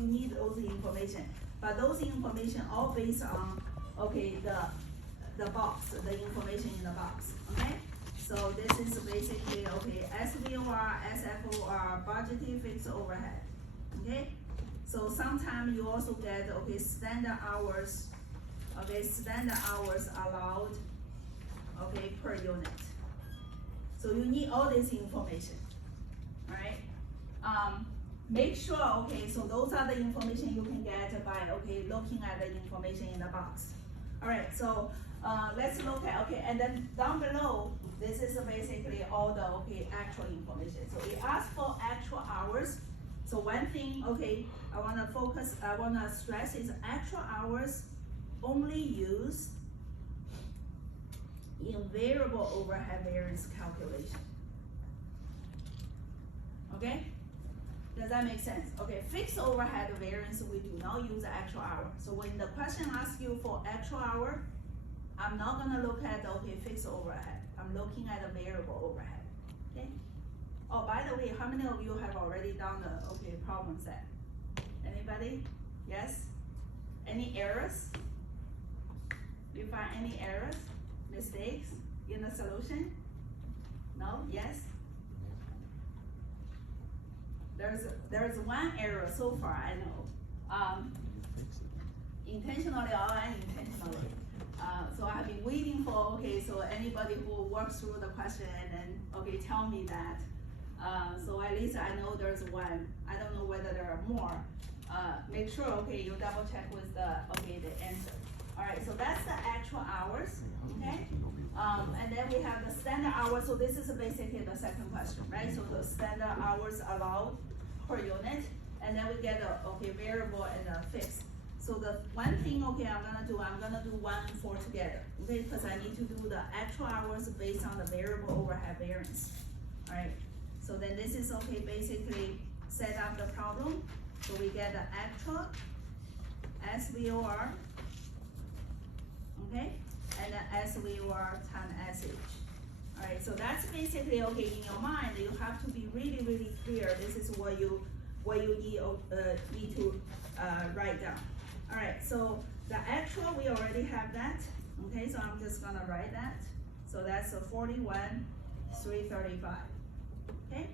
you need those information. But those information all based on, okay, the box, the information in the box, okay? So this is basically, okay, SVOR, SFOR, budgeted fixed overhead, okay? So sometimes you also get, okay, standard hours, okay, standard hours allowed, okay, per unit. So you need all this information, alright? Make sure, okay, so those are the information you can get by, okay, looking at the information in the box. Alright, so let's look at, okay, and then down below, this is basically all the, okay, actual information. So it asks for actual hours. So one thing, okay, I wanna stress is actual hours only used in variable overhead variance calculation. Okay? Does that make sense? Okay, fixed overhead variance, we do not use actual hour. So when the question asks you for actual hour, I'm not gonna look at, okay, fixed overhead. I'm looking at a variable overhead, okay? Oh, by the way, how many of you have already done the, okay, problem set? Anybody? Yes? Any errors? You find any errors, mistakes in the solution? No? Yes? There's one error so far, I know. Intentionally or unintentionally. So I've been waiting for, okay, so anybody who works through the question and then, okay, tell me that. So at least I know there's one. I don't know whether there are more. Make sure, okay, you double check with the, okay, the answer. All right, so that's the actual hours, okay? And then we have the standard hours. So this is basically the second question, right? So the standard hours allowed per unit, and then we get a, okay, variable and a fixed. So the one thing, okay, I'm gonna do one and four together, okay? Because I need to do the actual hours based on the variable overhead variance, all right? So then this is, okay, basically set up the problem. So we get the actual SVOR, okay? And the SVOR times SH. All right, so that's basically, okay, in your mind, you have to be really, really clear. This is what you need to write down. All right, so the actual, we already have that. Okay, so I'm just gonna write that. So that's a 41,335. Okay,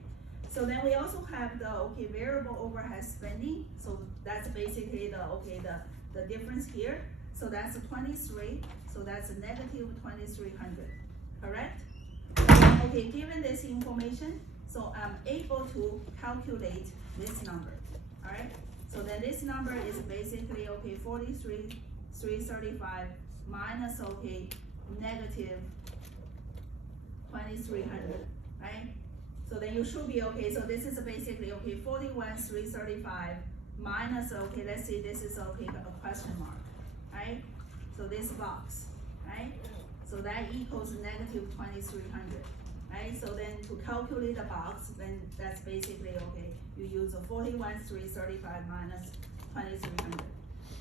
so then we also have the, okay, variable overhead spending. So that's basically the, okay, the difference here. So that's a 23. So that's a negative 2,300. Correct? Okay, given this information, so I'm able to calculate this number. All right. So then this number is basically, okay, 43,335 minus, okay, negative 2,300, right? So then you should be okay. So this is basically, okay, 41,335 minus, okay, let's say this is, okay, a question mark, right? So this box, right? So that equals negative 2,300, right? So then to calculate the box, then that's basically, okay, you use a 41,335 minus 2,300.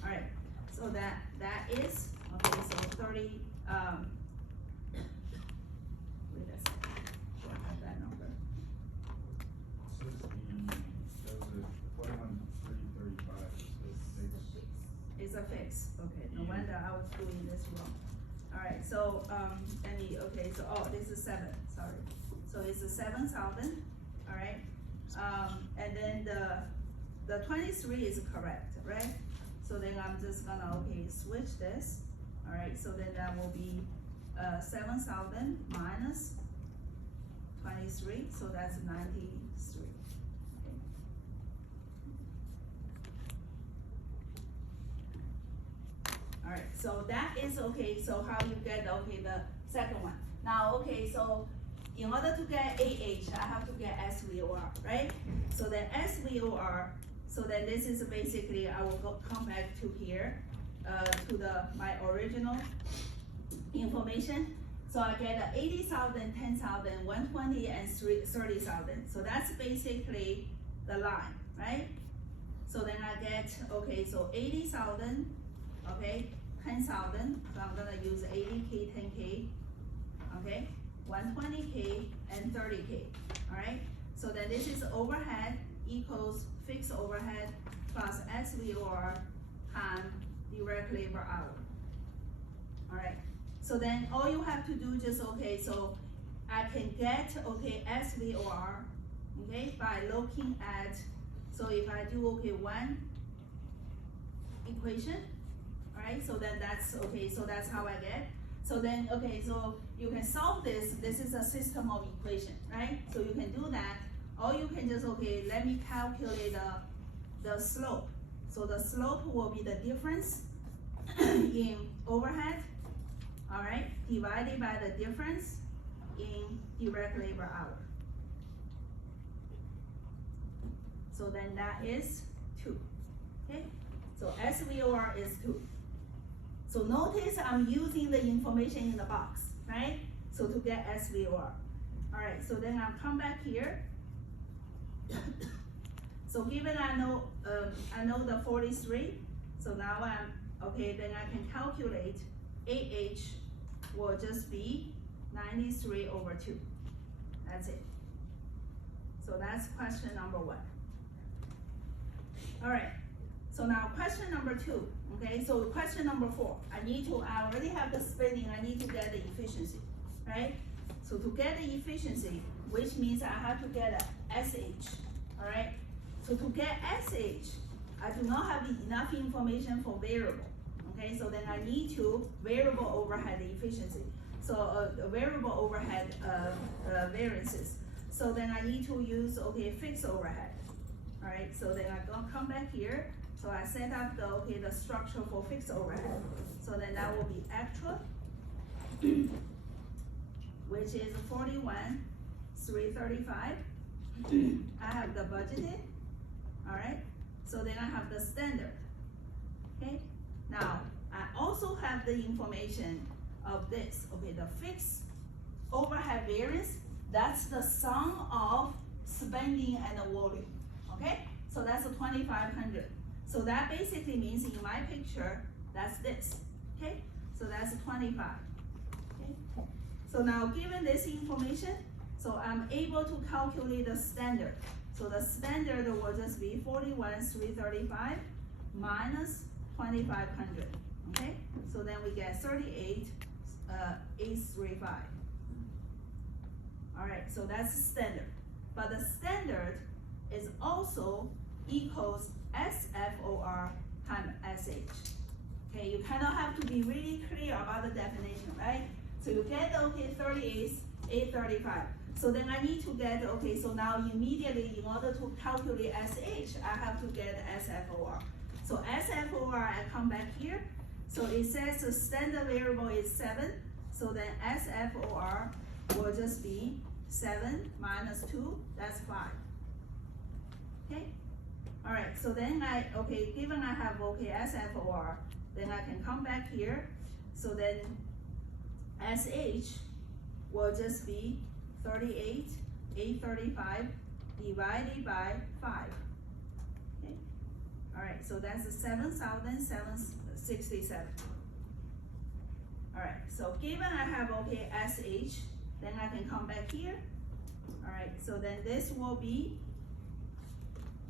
All right, so that is, okay, so 30, wait a second, do I have that number? It's a fix, okay, no wonder I was doing this wrong. All right, so, okay, so, oh, this is 7, sorry. So it's a 7,000, all right? And then the 23 is correct, right? So then I'm just gonna, okay, switch this, all right? So then that will be 7,000 minus 23, so that's 93. Okay. All right, so that is, okay, so how you get, okay, the second one. Now, okay, so in order to get AH, I have to get SVOR, right? So then SVOR, so then this is basically, I will come back to here, to my original information. So I get 80,000, 10,000, 120, and 30,000. So that's basically the line, right? So then I get, okay, so 80,000, okay, 10,000, so I'm gonna use 80K, 10K, okay, 120K, and 30K, all right? So then this is overhead, equals fixed overhead plus SVOR times direct labor hour. Alright, so then all you have to do just, okay, so I can get, okay, SVOR, okay, by looking at, so if I do, okay, one equation, alright, so then that's, okay, so that's how I get. So then, okay, so you can solve this. This is a system of equation, right? So you can do that. Or you can just, okay, let me calculate the slope. So the slope will be the difference in overhead, all right, divided by the difference in direct labor hour. So then that is 2, okay? So SVOR is 2. So notice I'm using the information in the box, right? So to get SVOR. All right, so then I'll come back here. So given I know the 43, so now okay, then I can calculate AH will just be 93 over 2. That's it. So that's question number 1. All right, so now question number 2. Okay, so question number 4, I already have the splitting, I need to get the efficiency, right? So to get the efficiency, which means I have to get a SH, all right? So to get SH, I do not have enough information for variable, okay? So then I need to variable overhead efficiency. So variable overhead variances. So then I need to use, okay, fixed overhead, all right? So then I'm gonna come back here. So I set up the structure for fixed overhead. So then that will be actual, which is 41,335. I have the budgeted, all right? So then I have the standard, okay? Now, I also have the information of this, okay? The fixed overhead variance, that's the sum of spending and the volume, okay? So that's a 2,500. So that basically means in my picture, that's this, okay? So that's 25, okay? So now given this information, so I'm able to calculate the standard. So the standard will just be 41,335 minus 2,500, okay? So then we get 38,835. All right, so that's the standard. But the standard is also equals SFOR times SH. Okay, you kind of have to be really clear about the definition, right? So you get, okay, 38,835. So then I need to get, okay, so now immediately in order to calculate SH, I have to get SFOR. So SFOR, I come back here. So it says the standard variable is 7. So then SFOR will just be 7 minus 2, that's 5. Okay? All right, so then given I have, okay, SFOR, then I can come back here. So then SH will just be 38,835 divided by 5. Okay? All right, so that's 7,767. All right, so given I have, okay, SH, then I can come back here. All right, so then this will be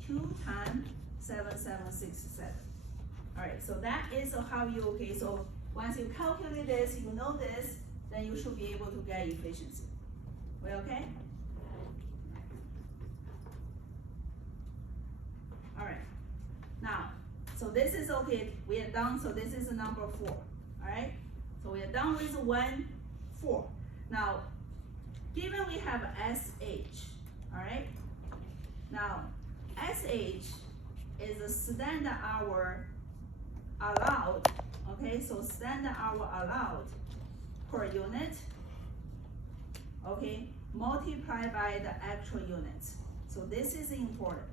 2 times 7,767. All right, so that is how you, okay, so once you calculate this, you know this, then you should be able to get efficiency. We okay? All right, now, so this is okay, we are done, so this is number 4, all right? So we are done with 1, 4. Now, given we have SH, all right? Now, SH is a standard hour allowed, okay? So standard hour allowed per unit, okay? Multiplied by the actual units. So this is important,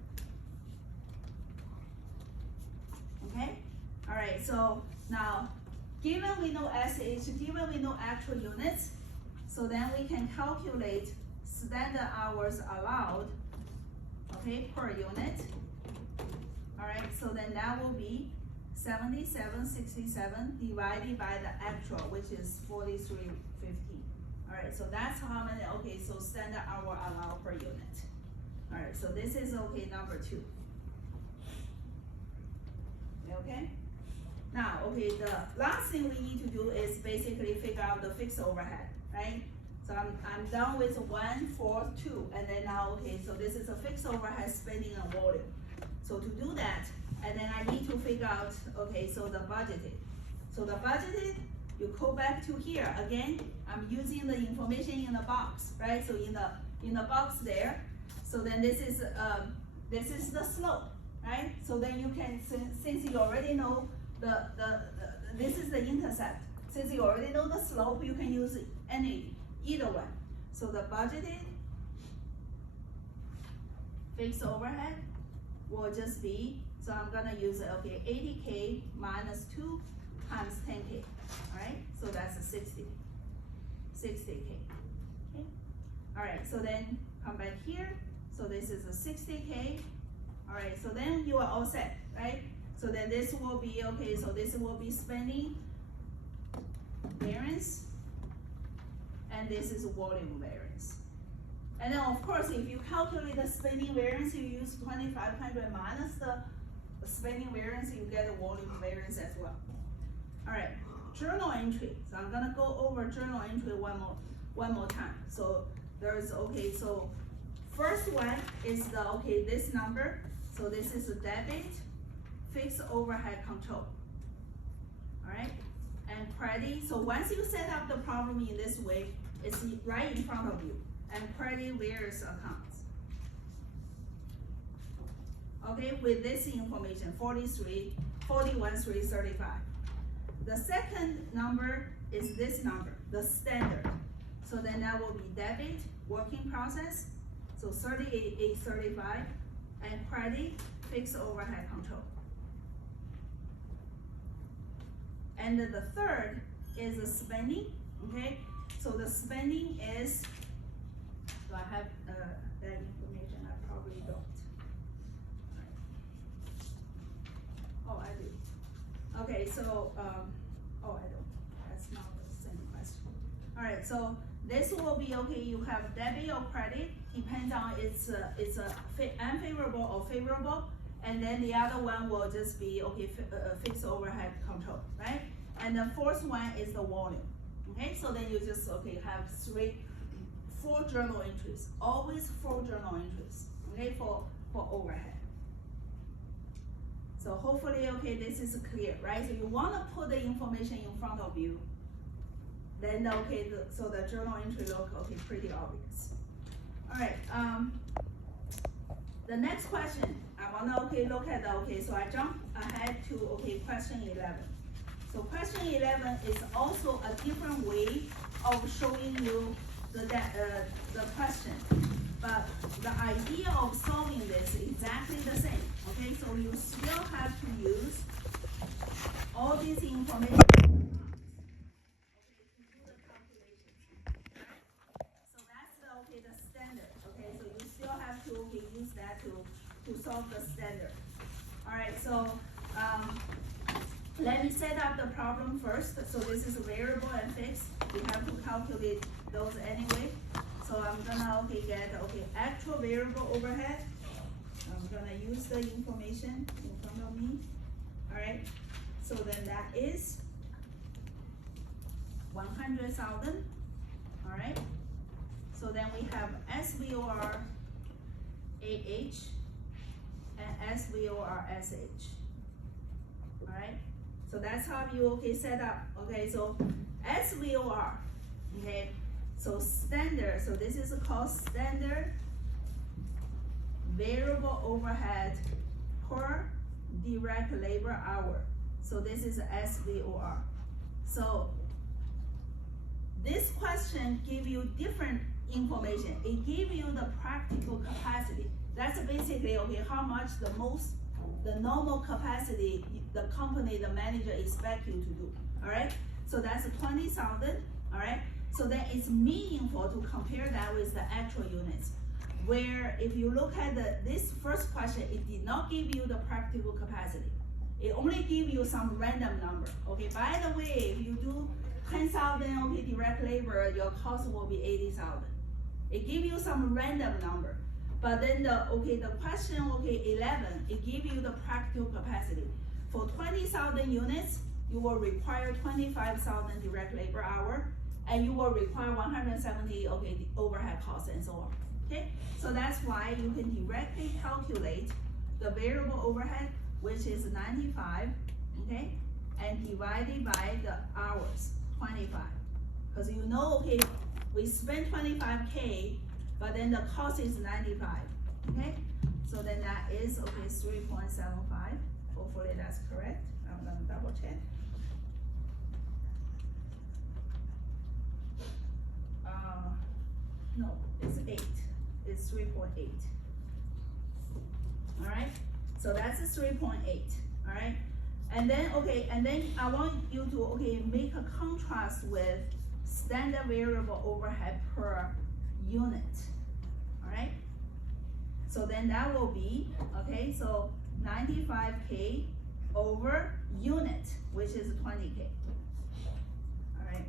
okay? All right, so now, given we know SH, given we know actual units, so then we can calculate standard hours allowed, okay, per unit. All right, so then that will be 7767 divided by the actual, which is 4350. All right, so that's how many, okay, so standard hour allowed per unit. Alright, so this is okay, number 2. Okay? Now, okay, the last thing we need to do is basically figure out the fixed overhead, right? So I'm done with 1, 4, 2, and then now, okay, so this is a fixed overhead spending and volume. So to do that, and then I need to figure out, okay, so the budgeted. So the budgeted, you go back to here, again, I'm using the information in the box, right? So in the box there, so then this is the slope, right? So then you can, since you already know this is the intercept. Since you already know the slope, you can use either one. So the budgeted fixed overhead will just be, so I'm gonna use, okay, 80K minus 2 times 10K, alright? So that's a 60K, okay? Alright, so then come back here. So this is a 60K, alright, so then you are all set, right? So then this will be, okay, so this will be spending variance, and this is volume variance. And then of course, if you calculate the spending variance, you use 2500 minus the spending variance, you get the volume variance as well. Alright, journal entry. So I'm gonna go over journal entry one more time. So there's, okay, so first one is the, okay, this number. So this is a debit, fixed overhead control, all right? And credit, so once you set up the problem in this way, it's right in front of you, and credit various accounts. Okay, with this information, 41,335. The second number is this number, the standard. So then that will be debit, working process, so 38,835, and credit, fixed overhead control. And the third is the spending, okay? So the spending is, do I have that information? I probably don't. Oh, I do. Okay, so, oh, I don't. That's not the same question. All right, so this will be, okay, you have debit or credit, depends on it's unfavorable or favorable, and then the other one will just be, okay, fixed overhead control, right? And the fourth one is the volume, okay? So then you just, okay, have 4 journal entries, always 4 journal entries, okay, for overhead. So hopefully, okay, this is clear, right? So you wanna put the information in front of you, then, okay, so the journal entry look, okay, pretty obvious. All right, the next question, I wanna, okay, look at the, okay, so I jump ahead to, okay, question 11. So question 11 is also a different way of showing you the question, but the idea of solving this is exactly the same, okay? So you still have to use all this information, okay, to do the calculation, right? So that's the, okay, the standard, okay? So you still have to, okay, use that to solve the standard. All right, so let me set up the problem first. So this is a variable and fixed. We have to calculate those anyway. So I'm gonna, okay, get, okay, actual variable overhead. I'm gonna use the information in front of me. All right, so then that is 100,000. All right, so then we have SVOR AH and SVOR SH. All right, so that's how you, okay, set up. Okay, so SVOR, okay, so standard, so this is called standard variable overhead per direct labor hour. So this is SVOR. So this question give you different information. It give you the practical capacity. That's basically, okay, how much the normal capacity the company, the manager expect you to do, all right? So that's 20,000, all right? So then it's meaningful to compare that with the actual units, where if you look at this first question, it did not give you the practical capacity. It only give you some random number, okay? By the way, if you do 10,000, okay, direct labor, your cost will be 80,000. It give you some random number. But then the question 11, it give you the practical capacity. For 20,000 units, you will require 25,000 direct labor hour, and you will require 170 the overhead costs and so on. Okay, so that's why you can directly calculate the variable overhead, which is 95, okay, and divided by the hours, 25. Because you know, we spend 25K, but then the cost is 95, okay? So then that is, 3.75. Hopefully that's correct. I'm gonna double check. No, it's 8. It's 3.8. All right, so that's a 3.8. All right, and then I want you to make a contrast with standard variable overhead per unit. All right, so then that will be so 95K over unit, which is 20K. All right,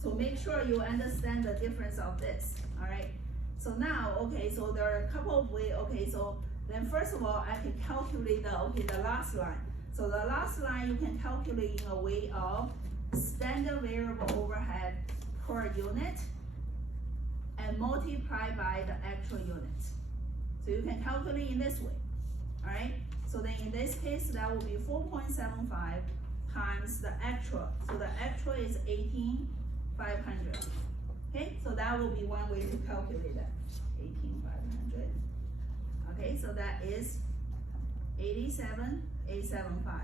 so make sure you understand the difference of this. All right, so now so there are a couple of ways. So then first of all, I can calculate the last line. So the last line you can calculate in a way of standard variable overhead per unit and multiply by the actual units. So you can calculate in this way. All right, so then in this case that will be 4.75 times the actual. So the actual is 18,500. Okay, so that will be one way to calculate that. 18,500. Okay, so that is 87,875.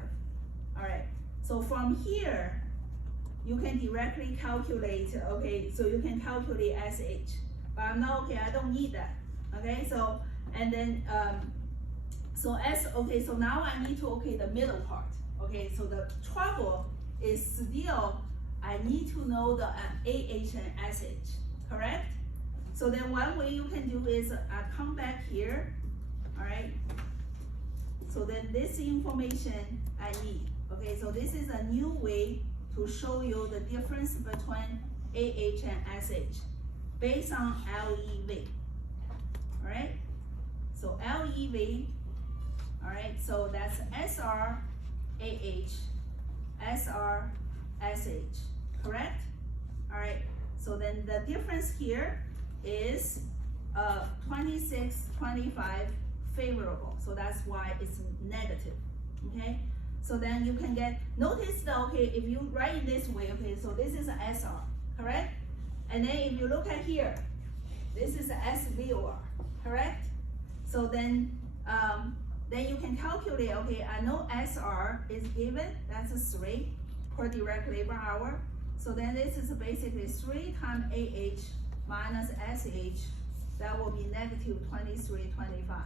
All right, so from here you can directly calculate. So you can calculate SH, but I'm not I don't need that. Okay, so and then so now I need to the middle part. Okay, so the trouble is still I need to know the AH and SH, correct? So then one way you can do is I come back here. All right, so then this information I need. Okay, so this is a new way to show you the difference between AH and SH based on LEV. All right, so LEV, all right, so that's SR, AH, SR, SH, correct? All right, so then the difference here is 26, 25 favorable, so that's why it's negative. Okay, so then you can get, notice that if you write it this way, so this is a SR, correct? And then if you look at here, this is a SVOR, correct? So then you can calculate, I know SR is given, that's a 3 per direct labor hour. So then this is basically 3 times AH minus SH, that will be negative 23.25.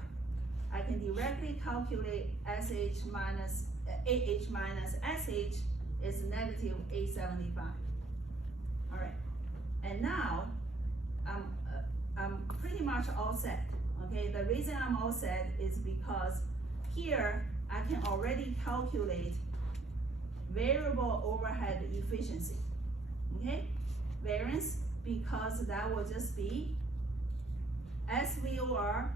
I can directly calculate SH minus AH minus SH is negative 875. All right, and now I'm pretty much all set. Okay, the reason I'm all set is because here I can already calculate variable overhead efficiency. Okay, variance, because that will just be SVOR.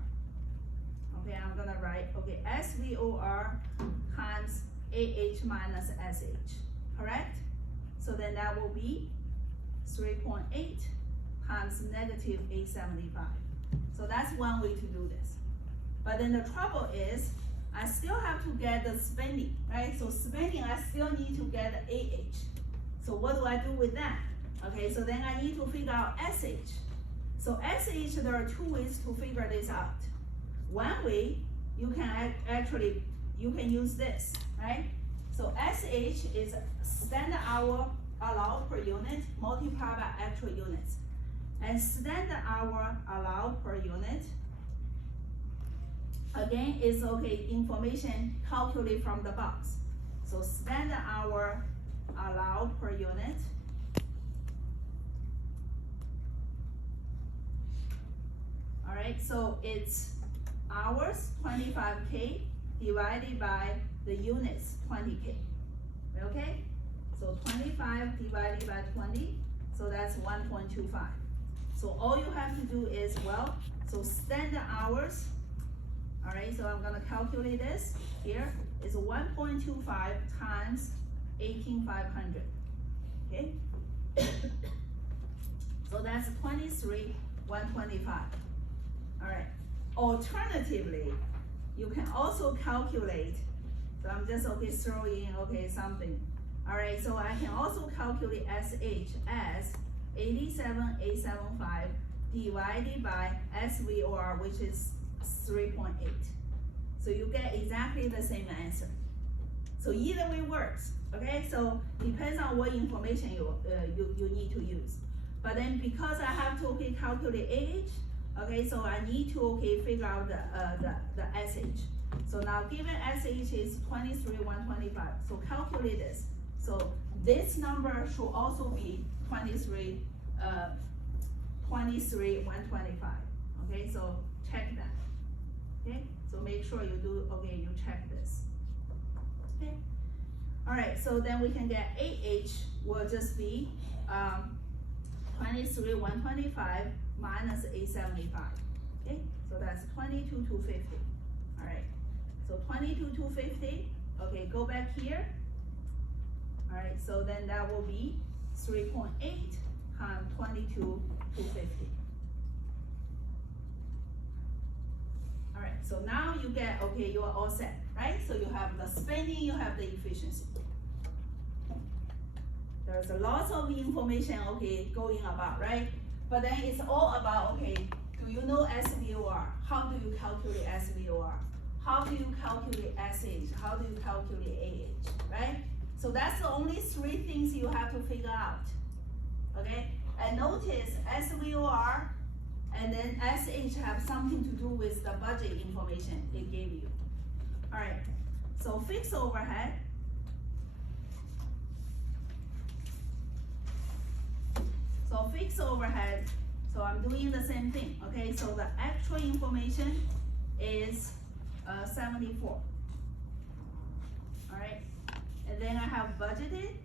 Okay, I'm gonna write, SVOR times AH minus SH, correct? So then that will be 3.8 times negative 875. So that's one way to do this. But then the trouble is, I still have to get the spending, right? So spending, I still need to get the AH. So what do I do with that? Okay, so then I need to figure out SH. So SH, there are 2 ways to figure this out. One way, you can actually use this, right? So SH is standard hour allowed per unit multiplied by actual units. And standard hour allowed per unit, again, is information calculated from the box. So standard hour allowed per unit all right, so it's hours 25K divided by the units 20K. Okay, so 25 divided by 20, so that's 1.25. So all you have to do is, well, so standard hours, all right, so I'm gonna calculate this here, is 1.25 times 18,500, okay? So that's 23,125, all right. Alternatively, you can also calculate, so I'm just, okay, throwing, okay, something. All right, so I can also calculate SH as 87,875 divided by SVOR, which is 3.8. So you get exactly the same answer. So either way works, okay? So depends on what information you need to use. But then because I have to, okay, calculate AH, okay, so I need to, okay, figure out the SH. So now given SH is 23,125, so calculate this. So this number should also be 23,125, okay, so check that, okay? So make sure you do, okay, you check this, okay? All right, so then we can get AH will just be 23,125 minus 875, okay? So that's 22,250, all right. So 22,250, okay, go back here. All right, so then that will be 3.8 times 22,250. All right, so now you get, okay, you are all set, right? So you have the spending, you have the efficiency. There's a lot of information, okay, going about, right? But then it's all about, okay, do you know SVOR? How do you calculate SVOR? How do you calculate SH? How do you calculate AH, right? So that's the only three things you have to figure out, okay? And notice SVOR and then SH have something to do with the budget information it gave you. All right, so fixed overhead. So fixed overhead, so I'm doing the same thing, okay? So the actual information is 74, all right? And then I have budgeted,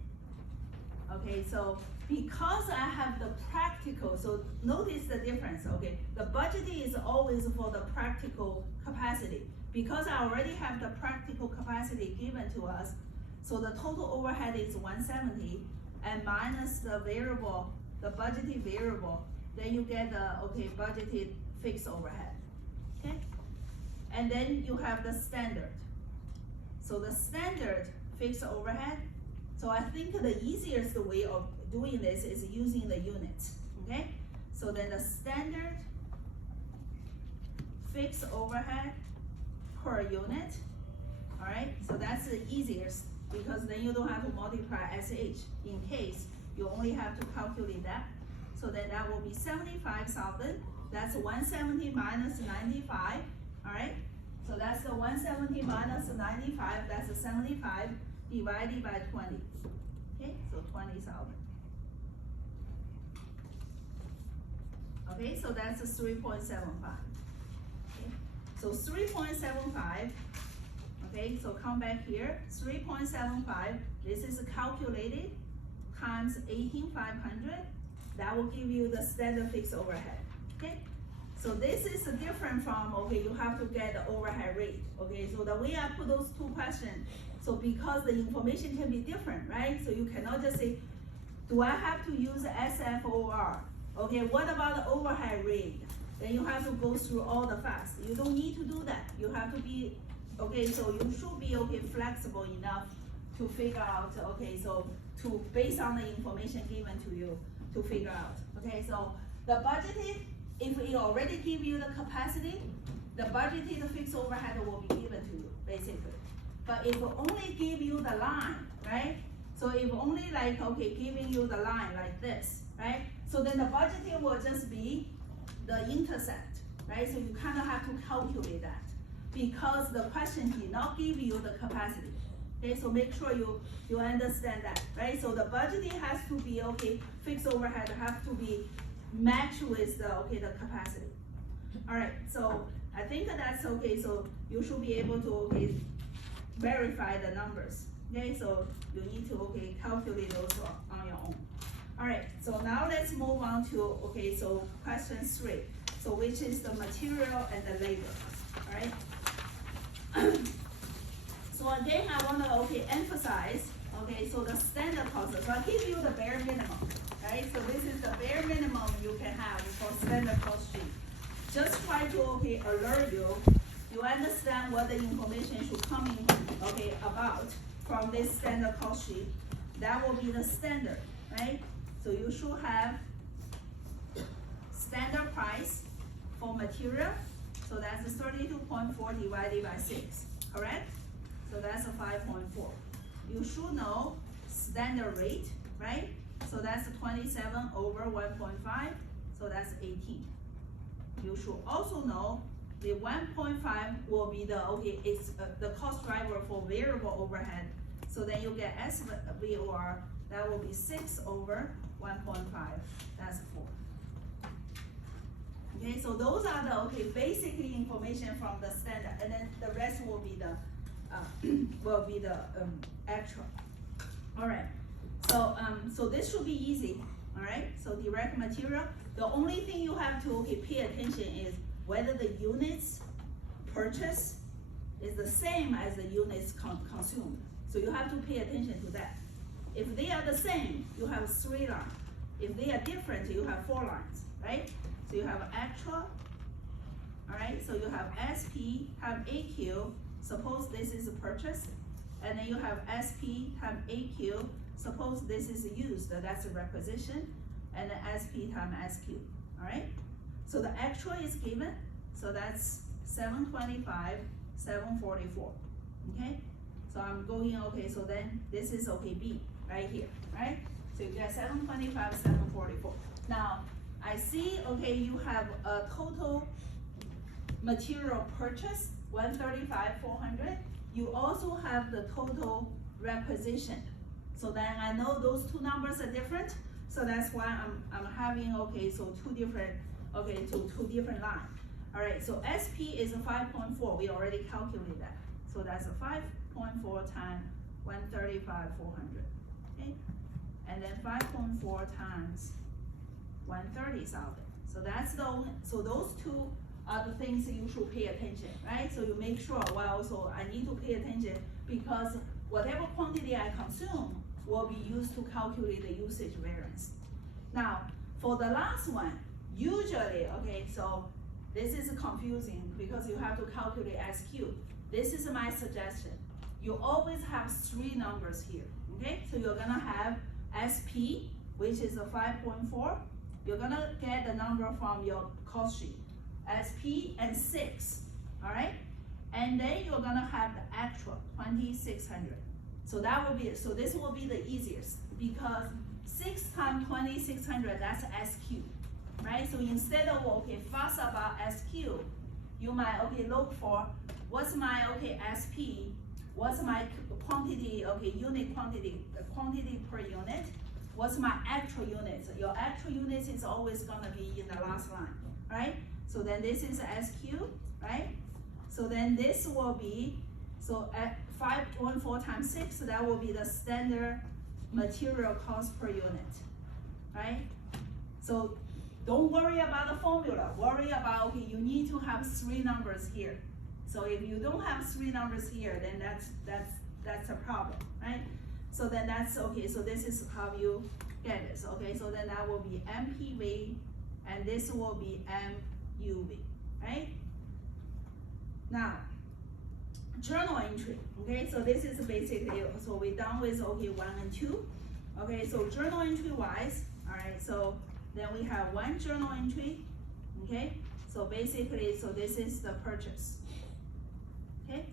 okay? So because I have the practical, so notice the difference, okay? The budgeting is always for the practical capacity. Because I already have the practical capacity given to us, so the total overhead is 170 and minus the variable, the budgeted variable, then you get the, okay, budgeted fixed overhead, okay? And then you have the standard. So the standard fixed overhead, so I think the easiest way of doing this is using the units, okay? So then the standard fixed overhead per unit, all right? So that's the easiest because then you don't have to multiply SH in case you only have to calculate that. So then that will be 75,000. That's 170 minus 95, all right? So that's the 170 minus 95, that's a 75 divided by 20, okay? So 20,000. Okay, so that's a 3.75. Okay, so 3.75. Okay, so come back here. 3.75. This is calculated times 18,500. That will give you the standard fixed overhead. Okay, so this is different from, okay, you have to get the overhead rate. Okay, so the way I put those two questions, so because the information can be different, right? So you cannot just say, do I have to use SFOR? Okay, what about the overhead rate? Then you have to go through all the facts. You don't need to do that. You have to be, okay, so you should be, okay, flexible enough to figure out, okay, so to, based on the information given to you, to figure out. Okay, so the budgeted, if we already give you the capacity, the budgeted fixed overhead will be given to you, basically. But if we only give you the line, right? So if only like, okay, giving you the line like this, right? So then the budgeting will just be the intercept, right? So you kind of have to calculate that because the question did not give you the capacity. Okay, so make sure you understand that, right? So the budgeting has to be, okay, fixed overhead has to be matched with the, okay, the capacity. All right, so I think that's okay. So you should be able to, okay, verify the numbers. Okay, so you need to, okay, calculate those on your own. Alright, so now let's move on to, okay, so question 3. So which is the material and the labor, alright? So again, I wanna, okay, emphasize, okay, so the standard cost, so I'll give you the bare minimum, right? So this is the bare minimum you can have for standard cost sheet. Just try to, okay, alert you, you understand what the information should come in, okay, about from this standard cost sheet. That will be the standard, right? So you should have standard price for material, so that's 32.4 divided by 6, correct? So that's a 5.4. You should know standard rate, right? So that's 27 over 1.5, so that's 18. You should also know the 1.5 will be the, okay, it's the cost driver for variable overhead. So then you get SVOR, that will be 6 over 1.5, that's 4. Okay, so those are the, okay, basically information from the standard, and then the rest will be the actual. All right, so this should be easy. All right, so direct material. The only thing you have to, okay, pay attention is whether the units purchased is the same as the units consumed. So you have to pay attention to that. If they are the same, you have 3 lines. If they are different, you have 4 lines, right? So you have actual, all right? So you have SP, have AQ, suppose this is purchased, and then you have SP, have AQ, suppose this is used, that's a requisition, and then SP times SQ, all right? So the actual is given, so that's 725, 744, okay? So I'm going, okay, so then this is, okay, B, right here, right? So you get 725, 744. Now, I see, okay, you have a total material purchase, 135, 400. You also have the total requisition. So then I know those 2 numbers are different, so that's why I'm having, okay, so two different lines. All right, so SP is a 5.4, we already calculated that. So that's a 5.4 times 135, 400, okay? And then 5.4 times 130,000. So that's the only, so those 2 are the things that you should pay attention, right? So you make sure, well, so I need to pay attention because whatever quantity I consume will be used to calculate the usage variance. Now, for the last one, usually, okay, so this is confusing because you have to calculate SQ. This is my suggestion. You always have 3 numbers here, okay? So you're gonna have SP, which is a 5.4. You're gonna get the number from your cost sheet. SP and 6, all right? And then you're gonna have the actual, 2,600. So that will be, so this will be the easiest because 6 times 2,600, that's SQ, right? So instead of, okay, fuss about SQ, you might, okay, look for what's my, okay, SP, what's my quantity, okay, unit quantity, quantity per unit, what's my actual units? Your actual units is always gonna be in the last line, right? So then this is SQ, right? So then this will be, so at 514 times 6, that will be the standard material cost per unit, right? So don't worry about the formula, worry about, okay, you need to have 3 numbers here. So if you don't have 3 numbers here, then that's a problem, right? So then that's, okay, so this is how you get this, okay? So then that will be MPV, and this will be MUV, right? Now, journal entry, okay? So this is basically, so we're done with, okay, 1 and 2. Okay, so journal entry wise, all right, so then we have 1 journal entry, okay? So basically, so this is the purchase, okay?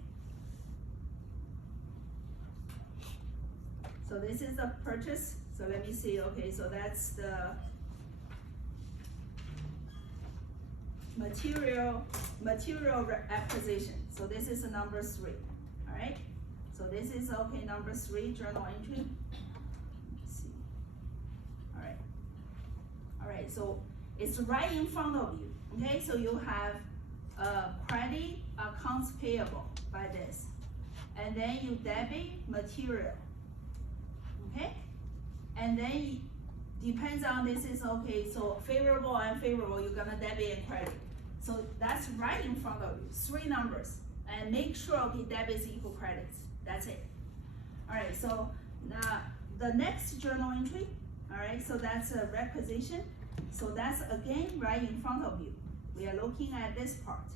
So this is the purchase. So let me see, okay, so that's the material acquisition. So this is number 3, all right? So this is, okay, number 3, journal entry. Let's see, all right, so it's right in front of you, okay? So you have credit accounts payable by this, and then you debit material, okay? And then depends on this is okay, so favorable and unfavorable, you're gonna debit and credit. So that's right in front of you, 3 numbers, and make sure, okay, debits equal credits, that's it. Alright, so the next journal entry, alright, so that's a requisition. So that's again right in front of you. We are looking at this part,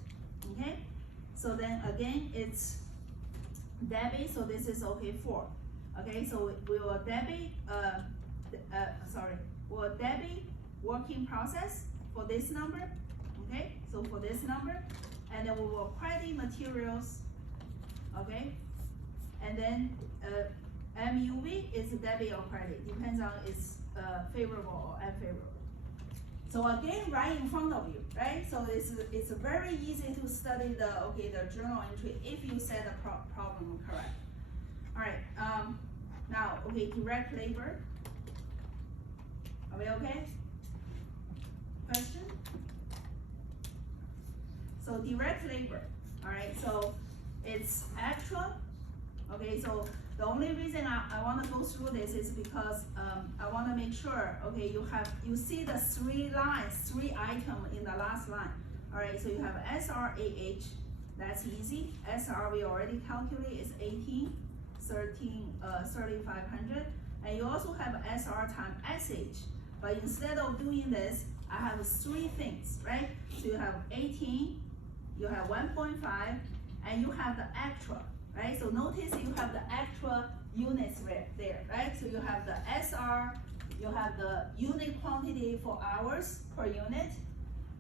okay? So then again, it's debit, so this is okay 4. Okay, so we will debit, we'll debit working process for this number, okay? So for this number, and then we will credit materials, okay? And then MUV is debit or credit, depends on it's favorable or unfavorable. So again, right in front of you, right? So it's very easy to study the journal entry if you set the problem correct. All right, now, okay, direct labor. Are we okay? Question? So direct labor, all right, so it's actual, okay, so the only reason I want to go through this is because I want to make sure, okay, you see the 3 lines, 3 items in the last line. All right, so you have SRAH, that's easy. SR we already calculated is 3,500, and you also have SR times SH. But instead of doing this, I have 3 things, right? So you have 18, you have 1.5, and you have the actual. Right, so notice you have the actual units right there, right? So you have the SR, you have the unit quantity for hours per unit,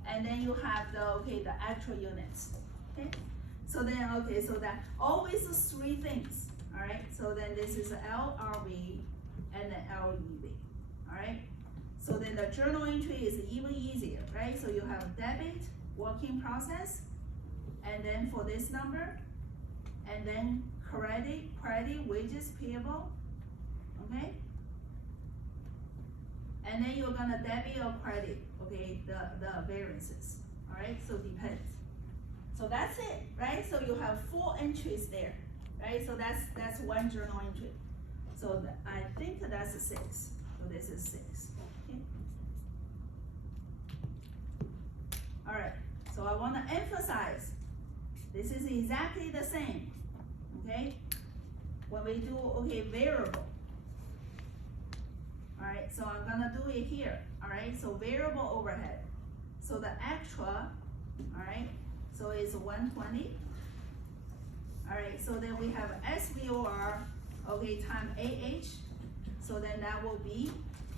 and then you have the actual units. Okay, so then so that always 3 things. All right, so then this is LRV and then LEV. All right, so then the journal entry is even easier, right? So you have debit working process, and then for this number. And then credit wages payable, okay? And then you're gonna debit or credit, okay, the variances, all right? So depends. So that's it, right? So you have 4 entries there, right? So that's 1 journal entry. So I think that's 6. So this is 6, okay? All right, so I wanna emphasize, this is exactly the same, okay? When we do, variable. All right, so I'm gonna do it here, all right? So variable overhead. So the actual, all right, so it's 120. All right, so then we have SVOR, times AH. So then that will be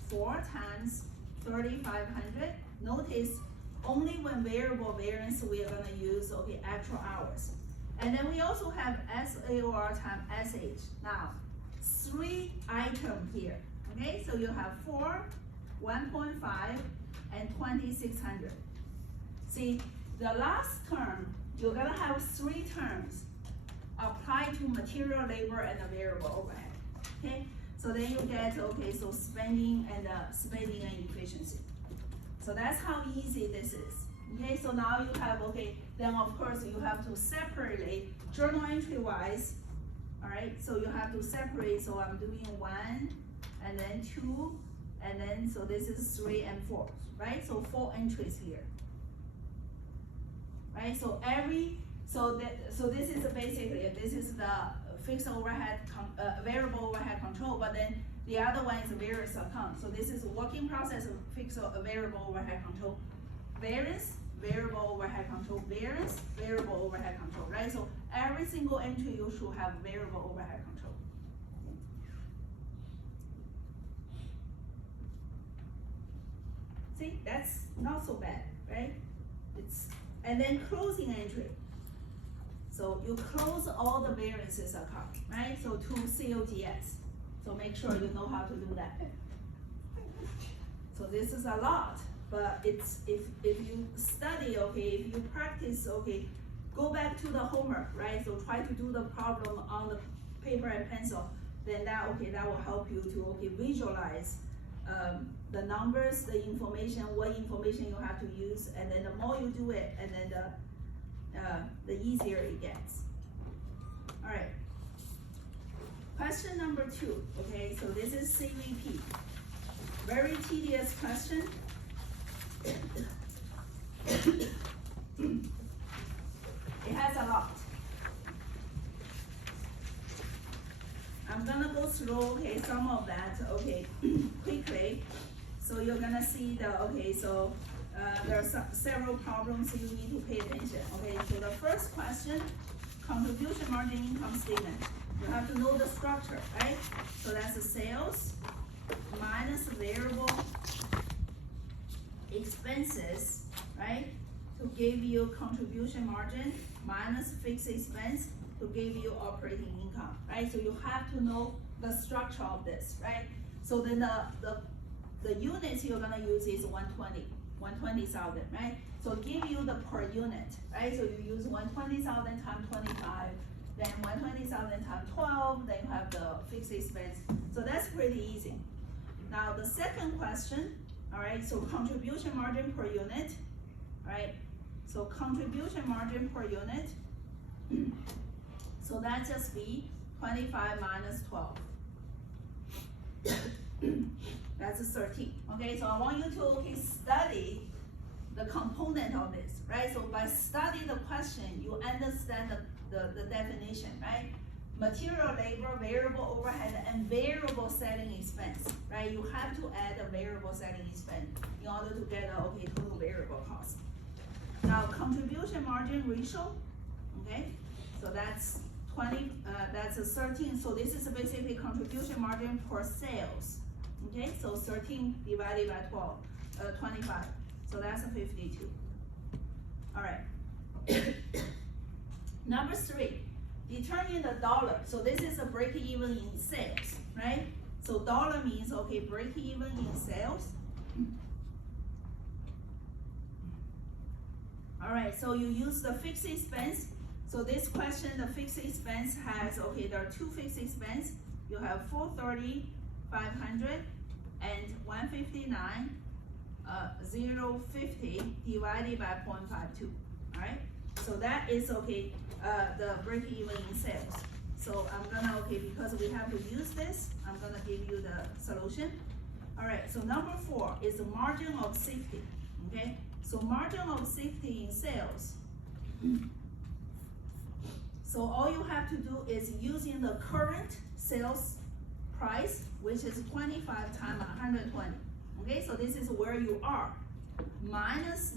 4 times 3,500. Notice, only when variable variance we are gonna use actual hours. And then we also have SAOR times SH. Now, 3 items here, okay? So you have 4, 1.5, and 2,600. See, the last term, you're gonna have 3 terms applied to material, labor, and the variable overhead, okay? So then you get, so spending and efficiency. So that's how easy this is. Okay, so now you have, then of course you have to separate journal entry wise. All right, so you have to separate, so I'm doing 1, and then 2, and then, so this is 3 and 4, right? So 4 entries here. Right, so this is basically, this is the fixed overhead, variable overhead control, but then the other one is various account. So this is working process of fixed variable overhead control. Variance, variable overhead control, variance, variable overhead control, right? So every single entry you should have variable overhead control. See, that's not so bad, right? And then closing entry. So you close all the variances account, right? So to COGS. So make sure you know how to do that. So this is a lot, but it's if you study, if you practice, go back to the homework, right? So try to do the problem on the paper and pencil. Then that will help you to visualize the numbers, the information, what information you have to use, and then the more you do it, and then the easier it gets. All right. Question number 2. So this is CVP. very tedious question. It has a lot. I'm gonna go through, okay, some of that, okay, quickly. So you're gonna see the, okay, so there are several problems you need to pay attention. Okay, so the first question, contribution margin income statement. You have to know the structure, right? So that's the sales minus variable expenses, right? To give you contribution margin minus fixed expense to give you operating income, right? So you have to know the structure of this, right? So then the units you're gonna use is 120,000, right? So give you the per unit, right? So you use 120,000 times 25, then 120,000 times 12, then you have the fixed expense. So that's pretty easy. Now the second question, all right, so contribution margin per unit, right? So contribution margin per unit, so that just be 25 minus 12. That's a 13, okay? So I want you to, okay, study the component of this, right? So by studying the question, you understand the definition, right? Material labor, variable overhead, and variable selling expense, right? You have to add a variable selling expense in order to get a, okay, total variable cost. Now, contribution margin ratio, okay? So that's 20, that's a 13, so this is basically contribution margin per sales, okay? So 13 divided by 12, 25, so that's a 52. All right. Number 3, determine the dollar. So this is a break even in sales, right? So dollar means, okay, break even in sales. All right, so you use the fixed expense. So this question, the fixed expense has, okay, there are 2 fixed expense. You have 430, 500, and 159, 050 divided by 0.52, all right? So that is, okay, the break even in sales. So I'm gonna, okay, because we have to use this, I'm gonna give you the solution. All right, so number 4 is the margin of safety, okay? So margin of safety in sales. So all you have to do is using the current sales price, which is 25 times 120. Okay, so this is where you are, minus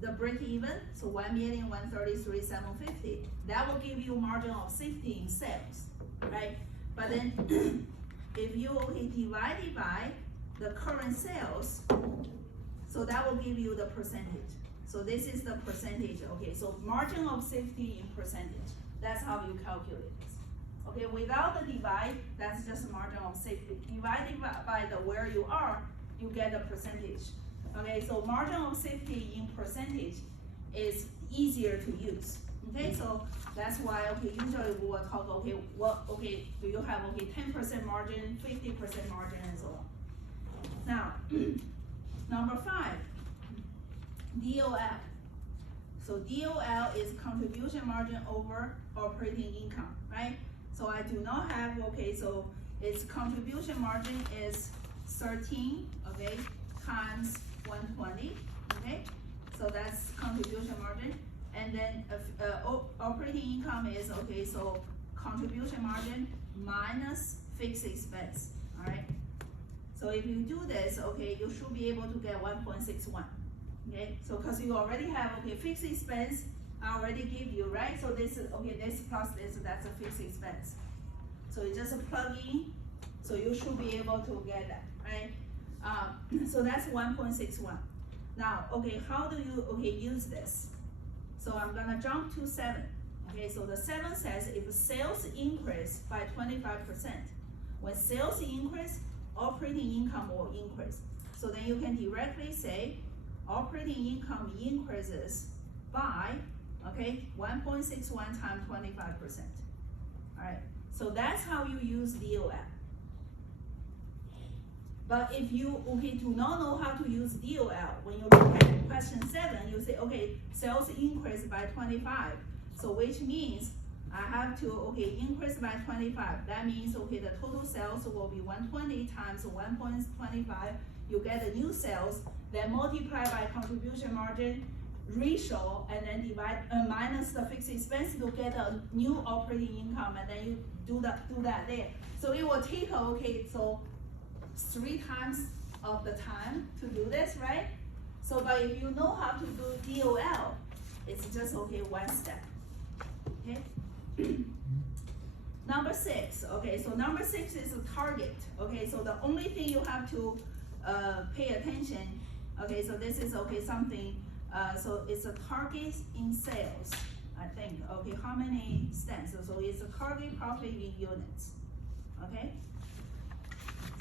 the break even, so 1,133,750. That will give you margin of safety in sales, right? But then if you, okay, divide it by the current sales, so that will give you the percentage. So this is the percentage, okay? So margin of safety in percentage. That's how you calculate this. Okay, without the divide, that's just margin of safety. Divided by the where you are, you get a percentage. Okay, so margin of safety in percentage is easier to use. Okay, so that's why, okay, usually we will talk, okay, what, okay, do you have, okay, 10% margin, 50% margin, and so on. Now, number 5, DOL. So DOL is contribution margin over operating income, right? So I do not have, okay, so its contribution margin is 13, okay, times 120, okay? So that's contribution margin. And then operating income is, okay, so contribution margin minus fixed expense, all right? So if you do this, okay, you should be able to get 1.61, okay? So because you already have, okay, fixed expense, I already give you, right? So this is, okay, this plus this, that's a fixed expense. So you just plug in, so you should be able to get that, right? So that's 1.61. Now, okay, how do you, okay, use this? So I'm gonna jump to 7. Okay, so the 7 says if sales increase by 25%, when sales increase, operating income will increase. So then you can directly say operating income increases by, okay, 1.61 times 25%. All right, so that's how you use DOL. But if you, okay, do not know how to use DOL, when you look at question 7, you say, okay, sales increase by 25. So which means I have to, okay, increase by 25. That means, okay, the total sales will be 120 times 1.25. You get the new sales, then multiply by contribution margin ratio, and then divide minus the fixed expense to get a new operating income, and then you do that there. So it will take, okay, so 3 times of the time to do this, right? So, but if you know how to do DOL, it's just, okay, 1 step, okay? Number 6, okay, so number 6 is a target, okay, so the only thing you have to pay attention, okay, so this is, okay, something, so it's a target in sales, I think, okay, how many stands, so it's a target profit in units, okay?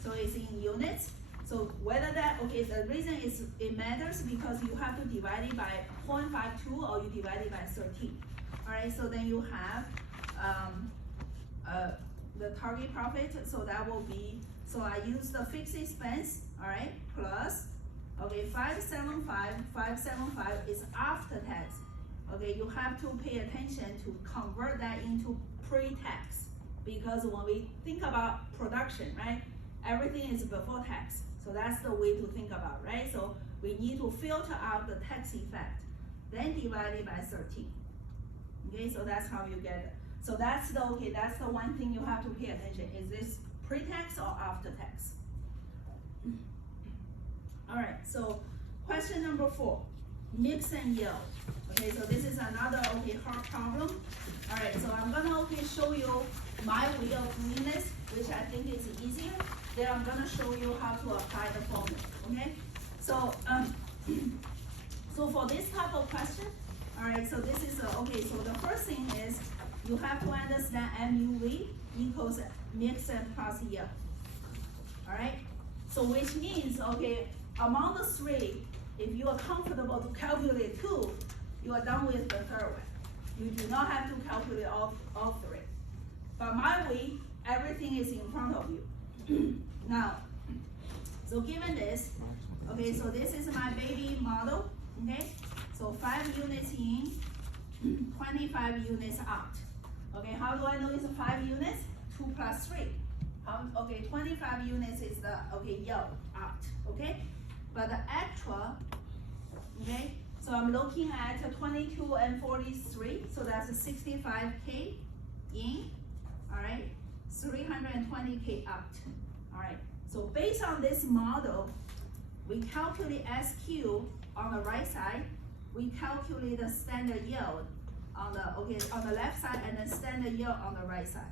So it's in units, so whether that, okay, the reason is it matters because you have to divide it by 0.52 or you divide it by 13, all right, so then you have, the target profit, so that will be, so I use the fixed expense, all right, plus, okay, 575 is after tax, okay, you have to pay attention to convert that into pre-tax, because when we think about production, right, everything is before tax, so that's the way to think about, right, so we need to filter out the tax effect, then divide it by 13, okay, so that's how you get it. So that's the, okay, that's the one thing you have to pay attention. Is this pre-tax or after tax? All right, so question number 4, mix and yield. Okay, so this is another, okay, hard problem. All right, so I'm gonna, okay, show you my way of doing this, which I think is easier. Then I'm gonna show you how to apply the formula, okay? So, so for this type of question, all right, so this is, okay, so the first thing is, you have to understand MUV equals mix and plus yield, all right? So which means, okay, among the 3, if you are comfortable to calculate 2, you are done with the 3rd one. You do not have to calculate all 3. But my way, everything is in front of you. Now, so given this, okay, so this is my baby model, okay? So 5 units in, 25 units out. Okay, how do I know it's 5 units? 2 plus 3. Okay, 25 units is the, okay, yield out, okay? But the actual, okay, so I'm looking at 22 and 43, so that's 65K in, all right, 320K out, all right. So based on this model, we calculate SQ on the right side, we calculate the standard yield on the, okay, on the left side, and then standard yield on the right side,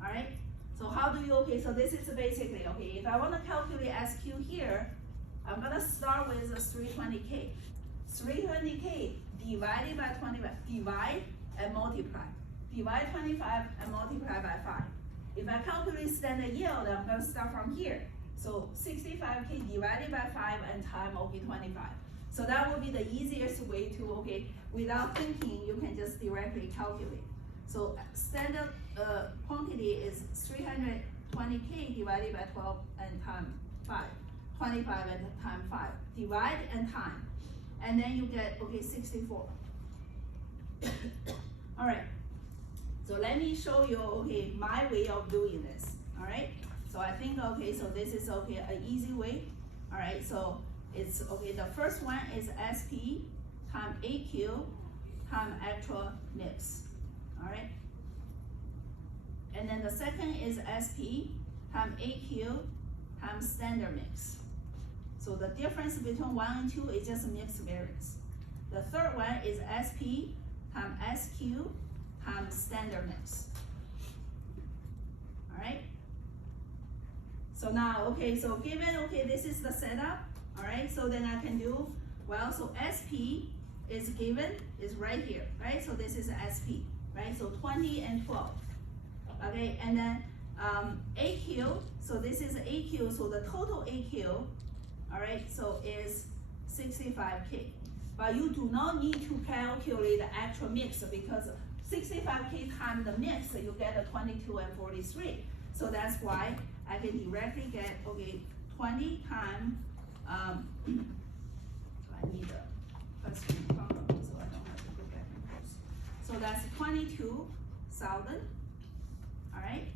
all right? So how do you, okay, so this is basically, okay, if I wanna calculate SQ here, I'm gonna start with the 320K. 320K divided by 25, divide and multiply. Divide 25 and multiply by 5. If I calculate standard yield, I'm gonna start from here. So 65K divided by 5 and time, okay, 25. So that would be the easiest way to, okay, without thinking, you can just directly calculate. So standard quantity is 320K divided by 12 and time 5. 25 and time 5. Divide and time. And then you get, okay, 64. All right. So let me show you, okay, my way of doing this. All right. So I think, okay, so this is, okay, an easy way. All right. So it's, okay, the first one is SP time AQ time actual mix, all right? And then the second is SP time AQ time standard mix. So the difference between 1 and 2 is just mix variance. The third one is SP time SQ time standard mix, all right? So now, okay, so given, okay, this is the setup, all right, so then I can do, well, so SP is given, is right here, right? So this is SP, right? So 20 and 12, okay? And then AQ, so this is AQ, so the total AQ, all right, so is 65K. But you do not need to calculate the actual mix because 65K times the mix, you get a 22 and 43. So that's why I can directly get, okay, 20 times, I need a question problem so I don't have to go back and forth. So that's 22 thousand, all right,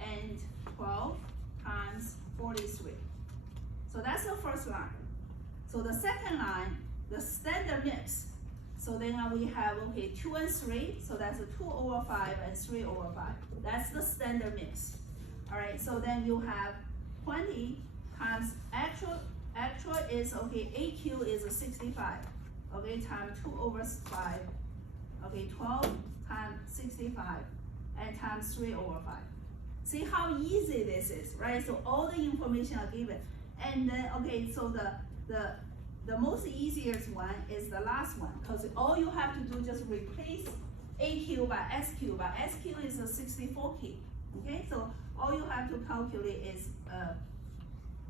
and 12 times 43. So that's the first line. So the second line, the standard mix. So then we have, okay, 2 and 3, so that's a 2 over 5 and 3 over 5. That's the standard mix. All right, so then you have 20 times actual is, okay, AQ is 65, okay, times 2 over 5, okay, 12 times 65, and times 3 over 5. See how easy this is, right? So all the information are given. And then, okay, so the most easiest one is the last one, because all you have to do just replace AQ by SQ, but SQ is a 64K, okay? So all you have to calculate is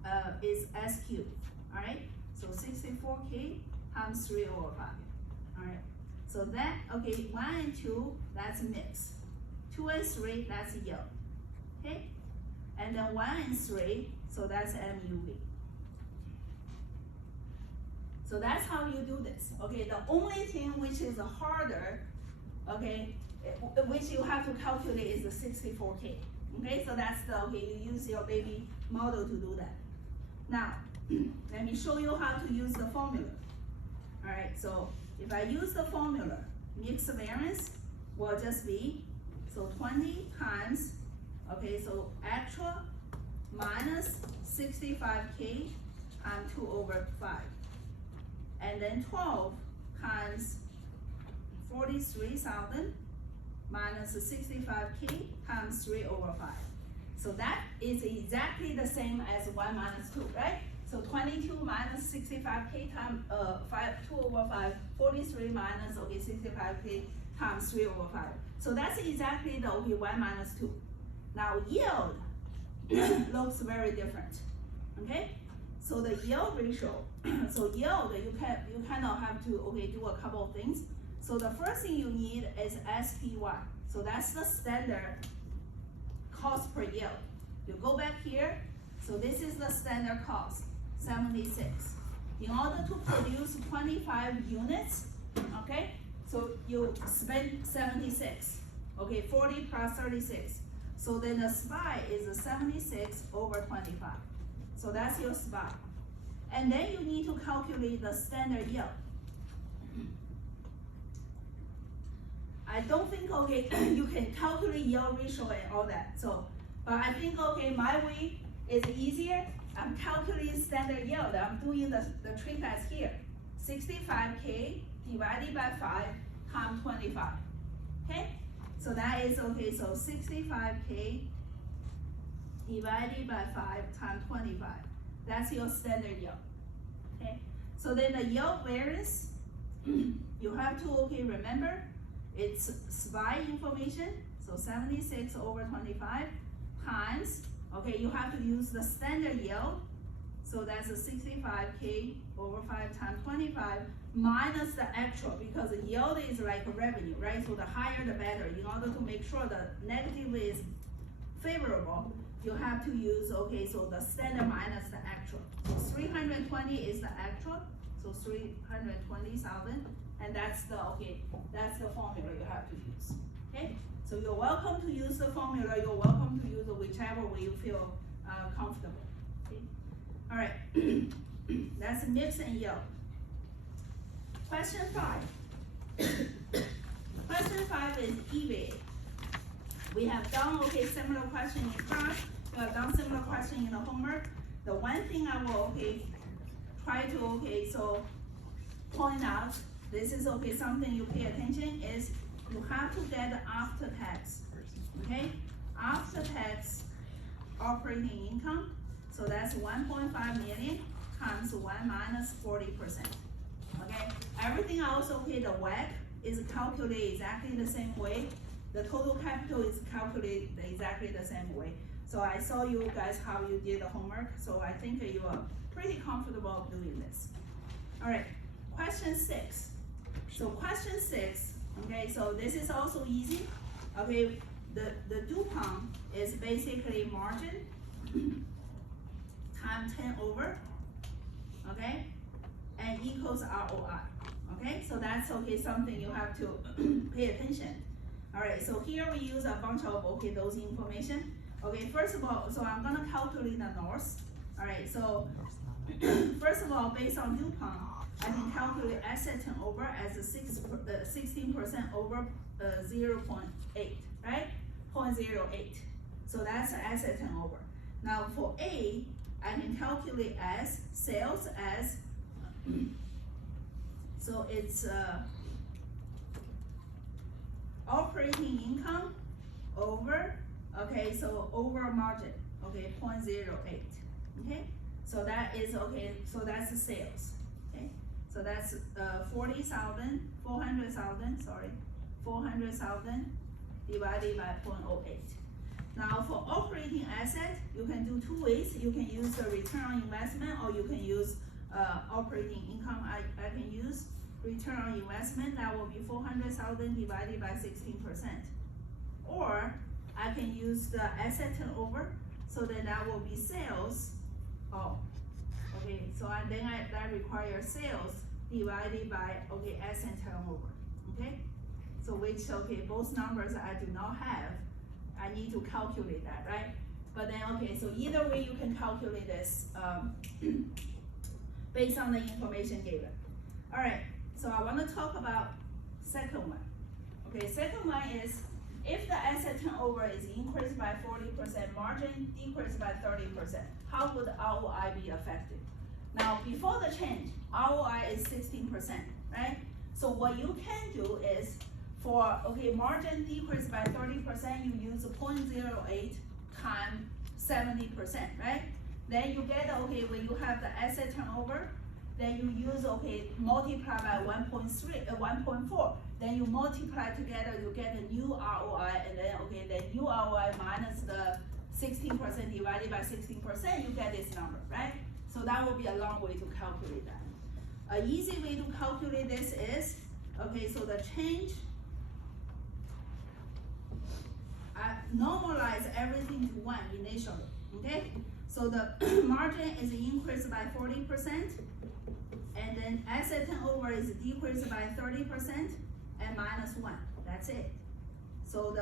SQ, all right? So 64K times 3 over 5, all right? So that, okay, 1 and 2, that's mix. 2 and 3, that's yield, okay? And then 1 and 3, so that's MUV. So that's how you do this, okay? The only thing which is harder, okay, which you have to calculate is the 64K, okay? So that's the, okay, you use your baby model to do that. Now, let me show you how to use the formula. All right, so if I use the formula, mixed variance will just be, so 20 times, okay, so actual minus 65K times 2 over 5. And then 12 times 43,000 minus 65K times 3 over 5. So that is exactly the same as 1 minus 2, right? So 22 minus 65K times 2 over 5, 43 minus, okay, 65K times 3 over 5. So that's exactly the, okay, 1 minus 2. Now yield looks very different, okay? So the yield ratio, so yield, you kind of have to, okay, do a couple of things. So the first thing you need is SPY. So that's the standard cost per yield. You go back here, so this is the standard cost, 76. In order to produce 25 units, okay, so you spend 76, okay, 40 plus 36. So then the SPY is 76 over 25. So that's your SPY. And then you need to calculate the standard yield. I don't think, okay, you can calculate yield ratio and all that. So, but I think, okay, my way is easier. I'm calculating standard yield. I'm doing the trick as here. 65K divided by 5 times 25, okay? So that is, okay, so 65K divided by 5 times 25. That's your standard yield, okay? So then the yield variance, you have to, okay, remember, it's SPY information, so 76 over 25 times, okay, you have to use the standard yield, so that's a 65K over 5 times 25 minus the actual, because the yield is like a revenue, right? So the higher the better. In order to make sure the negative is favorable, you have to use, okay, so the standard minus the actual. So 320 is the actual, so 320,000, and that's the, okay, that's the formula you have to use, okay? So you're welcome to use the formula, you're welcome to use whichever way you feel comfortable, okay? All right, that's mix and yield. Question 5. Question 5 is EVA. We have done, okay, similar question in class. We have done similar question in the homework. The one thing I will, okay, try to, okay, so point out, this is, okay, something you pay attention is you have to get the after tax, okay? After tax operating income, so that's 1.5 million times 1 minus 40%, okay? Everything else, okay, the WACC is calculated exactly the same way. The total capital is calculated exactly the same way. So I saw you guys how you did the homework, so I think you are pretty comfortable doing this. All right, question 6. So question 6, okay, so this is also easy. Okay, the DuPont is basically margin times 10 over, okay, and equals ROI. Okay, so that's, okay, something you have to pay attention. Alright, so here we use a bunch of, okay, those information. Okay, first of all, so I'm gonna calculate the north. Alright, so first of all, based on DuPont, I can calculate asset turnover as a 16% over 0.8, right? 0.08. So that's asset turnover. Now for A, I can calculate as sales as, so it's operating income over, okay, so over margin, okay, 0.08, okay? So that is, okay, so that's the sales, okay? So that's 400,000 divided by 0.08. Now for operating asset, you can do two ways. You can use the return on investment, or you can use operating income. I can use return on investment. That will be 400,000 divided by 16%. Or I can use the asset turnover, so then that will be sales. Oh, okay. So that requires sales divided by, okay, asset turnover. Okay. So which, okay, both numbers I do not have. I need to calculate that, right? But then, okay, so either way you can calculate this based on the information given. All right, so I want to talk about second one. Okay, second one is if the asset turnover is increased by 40%, margin decreased by 30%, how would ROI be affected? Now, before the change, ROI is 16%, right? So what you can do is for, okay, margin decreased by 30%, you use 0.08 times 70%, right? Then you get, okay, when you have the asset turnover, then you use, okay, multiply by 1.4. Then you multiply together, you get a new ROI, and then, okay, the new ROI minus the 16% divided by 16%, you get this number, right? So that will be a long way to calculate that. An easy way to calculate this is, okay, so the change, I normalize everything to 1 initially, okay? So the margin is increased by 40%, and then asset turnover is decreased by 30%, and minus 1, that's it. So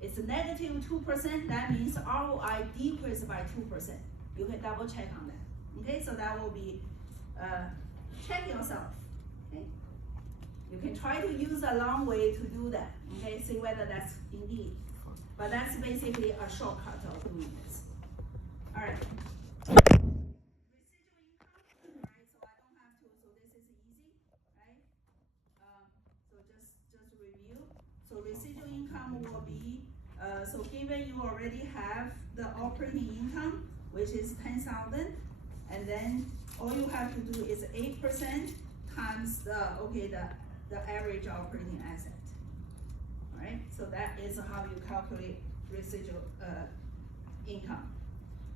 it's a negative 2%, that means ROI decreased by 2%. You can double check on that, okay? So that will be, check yourself, okay? You can try to use a long way to do that, okay? See whether that's indeed. But that's basically a shortcut of doing this. All right. Residual income, right? So I don't have to, so this is easy, right? So just review. So residual income will be, so given you already have the operating income, which is 10,000, and then all you have to do is 8% times the, okay, the average operating asset. Right? So that is how you calculate residual income.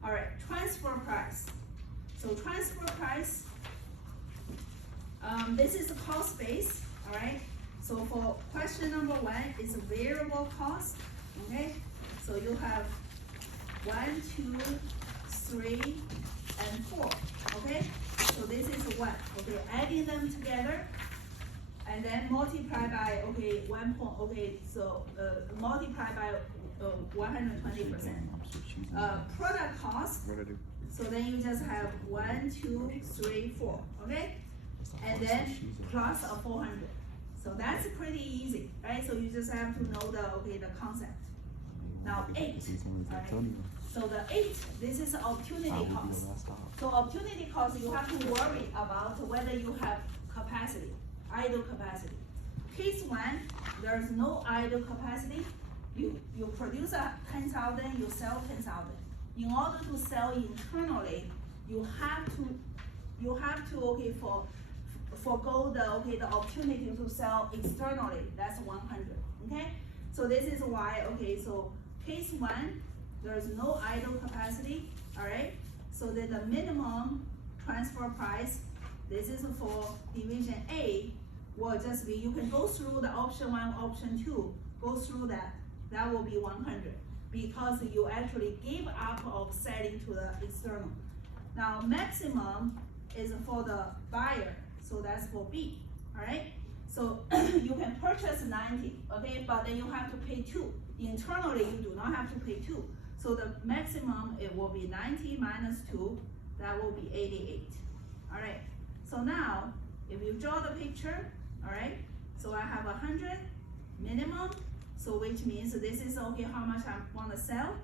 All right, transfer price. So transfer price, this is the cost base, all right? So for question number 1 is variable cost, okay? So you have 1, 2, 3, and 4, okay? So this is what, okay, adding them together, and then multiply by, okay, multiply by 120%. Product cost, so then you just have 1, 2, 3, 4, okay? And then plus a 400. So that's pretty easy, right? So you just have to know the, okay, the concept. Now 8, right? So the 8, this is opportunity cost. So opportunity cost, you have to worry about whether you have capacity. Idle capacity. Case 1, there's no idle capacity. You produce a 10,000, you sell 10,000. In order to sell internally, you have to okay, forgo the, okay, the opportunity to sell externally. That's 100. Okay. So this is why, okay, so case 1, there's no idle capacity. All right. So then the minimum transfer price, this is for division A, will just be, you can go through the option 1, option 2, go through that. That will be 100 because you actually give up of selling to the external. Now maximum is for the buyer, so that's for B, all right? So you can purchase 90, okay, but then you have to pay 2. Internally, you do not have to pay 2. So the maximum, it will be 90 minus 2, that will be 88. All right, so now, if you draw the picture, all right, so I have 100 minimum, so which means this is okay how much I want to sell.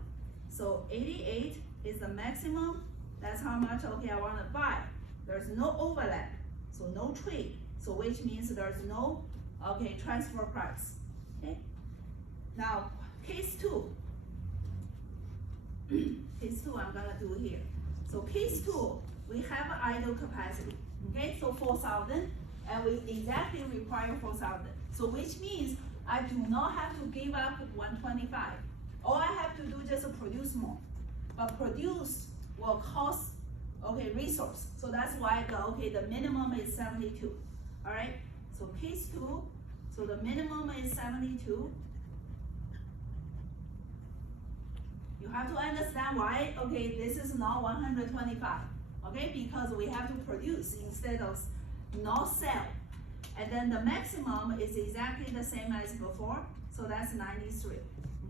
So 88 is the maximum, that's how much okay I want to buy. There's no overlap, so no trade, so which means there's no okay transfer price. Okay, now case 2. Case 2 I'm gonna do here. So case 2, we have idle capacity, okay, so 4,000, and we exactly require 4,000. So which means I do not have to give up 125. All I have to do just produce more. But produce will cost okay resource. So that's why the minimum is 72. All right. So case 2. So the minimum is 72. You have to understand why this is not 125. Okay, because we have to produce instead of not sell. And then the maximum is exactly the same as before, so that's 93,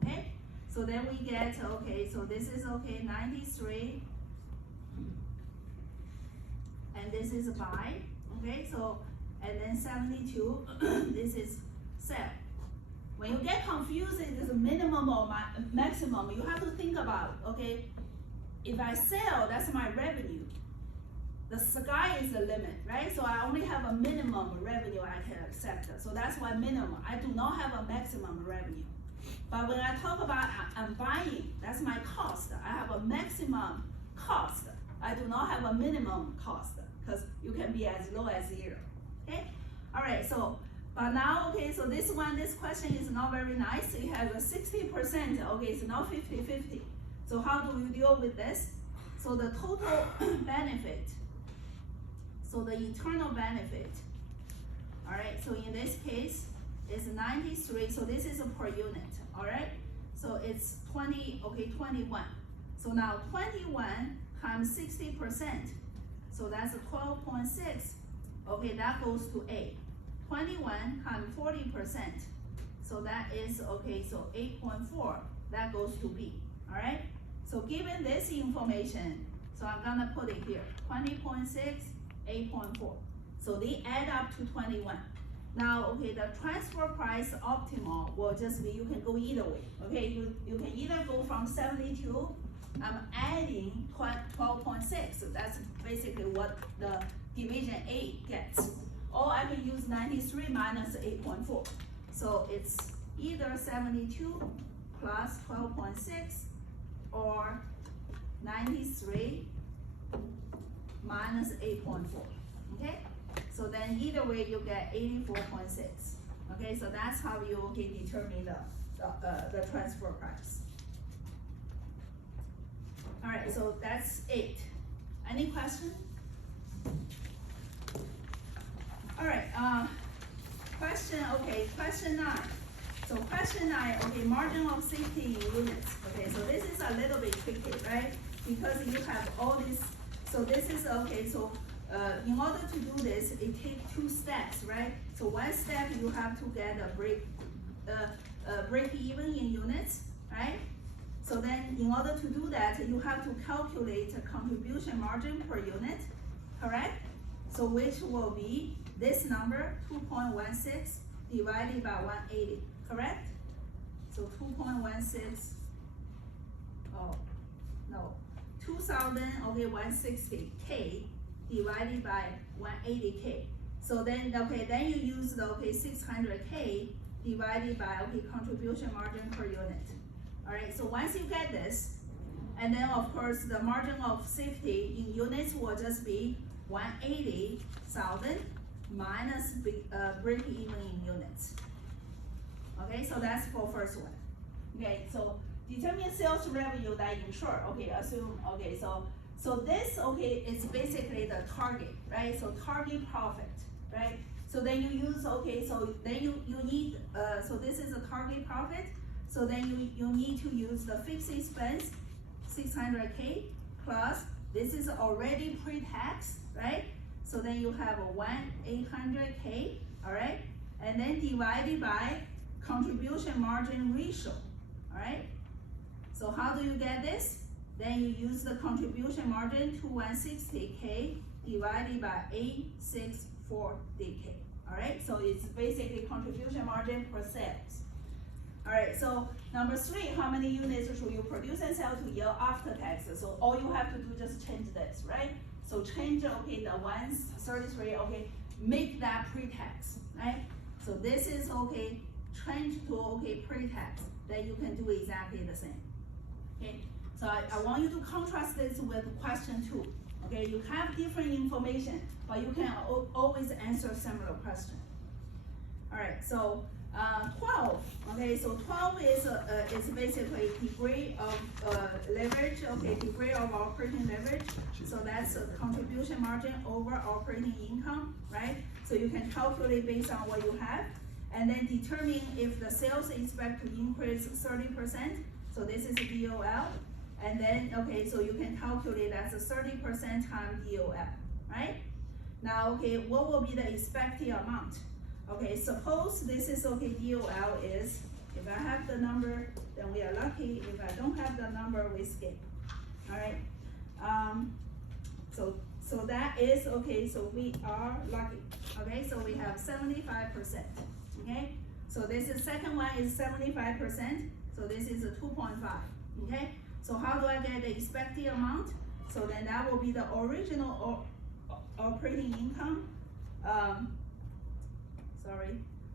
okay? So then we get, okay, so this is 93, and this is buy, okay? So, and then 72, this is sell. When you get confused, it is a minimum or maximum, you have to think about, okay, if I sell, that's my revenue. The sky is the limit, right? So I only have a minimum revenue I can accept. So that's why minimum. I do not have a maximum revenue. But when I talk about I'm buying, that's my cost. I have a maximum cost. I do not have a minimum cost because you can be as low as 0. Okay? All right, so, but now, okay, so this question is not very nice. It has a 60%, okay, it's not 50-50. So how do we deal with this? So the total benefit. So the internal benefit, all right, so in this case, is 93, so this is per unit, all right? So it's 21. So now 21 times 60%, so that's 12.6, okay, that goes to A. 21 times 40%, so that is, okay, so 8.4, that goes to B, all right? So given this information, so I'm gonna put it here, 20.6, 8.4. So they add up to 21. Now, okay, the transfer price optimal will just be, you can go either way. Okay, you can either go from 72, I'm adding 12.6. So that's basically what the division A gets. Or I can use 93 minus 8.4. So it's either 72 plus 12.6 or 93 minus 8.4, okay? So then either way you get 84.6, okay? So that's how you determine the transfer price. All right, so that's 8. Any question? All right, question 9. So question 9, okay, margin of safety in units. Okay, so this is a little bit tricky, right? Because you have all this. So this is, okay, so in order to do this, it takes 2 steps, right? So one step, you have to get a break even in units, right? So then in order to do that, you have to calculate a contribution margin per unit, correct? So which will be this number, 2.16 divided by 180, correct? So 2.16, oh, no. 2,000, okay, 160K divided by 180K. So then, okay, then you use the, okay, 600K divided by, okay, contribution margin per unit. All right, so once you get this, and then of course the margin of safety in units will just be 180,000 minus break even in units. Okay, so that's for first one. Okay, so determine sales revenue that insure. Okay, assume, okay, so this, okay, is basically the target, right? So target profit, right? So then you use, okay, so then you need, so this is a target profit. So then you need to use the fixed expense, 600K, plus this is already pre-tax, right? So then you have a 1,800K, all right? and then divided by contribution margin ratio, alright? So how do you get this? Then you use the contribution margin 2160K divided by 864DK, alright? So it's basically contribution margin per sales. Alright, so number 3, how many units should you produce and sell to yield after tax? So all you have to do just change this, right? So change, okay, the 133, okay, make that pre-tax, right? So this is, okay, change to, okay, pre-tax, then you can do exactly the same, okay? So I want you to contrast this with question 2, okay? You have different information, but you can always answer similar question. Alright, so 12, okay, so 12 is basically degree of leverage, okay, degree of operating leverage. So that's a contribution margin over operating income, right? So you can calculate based on what you have, and then determine if the sales expect to increase 30%. So this is DOL, and then, okay, so you can calculate that's a 30% times DOL, right? Now, okay, what will be the expected amount? Okay, suppose this is, okay, DOL is, if I have the number, then we are lucky. If I don't have the number, we skip, all right? So that is, okay, so we are lucky, okay? So we have 75%, okay? So this is, second one is 75%, so this is a 2.5, okay? So how do I get the expected amount? So then that will be the original operating income,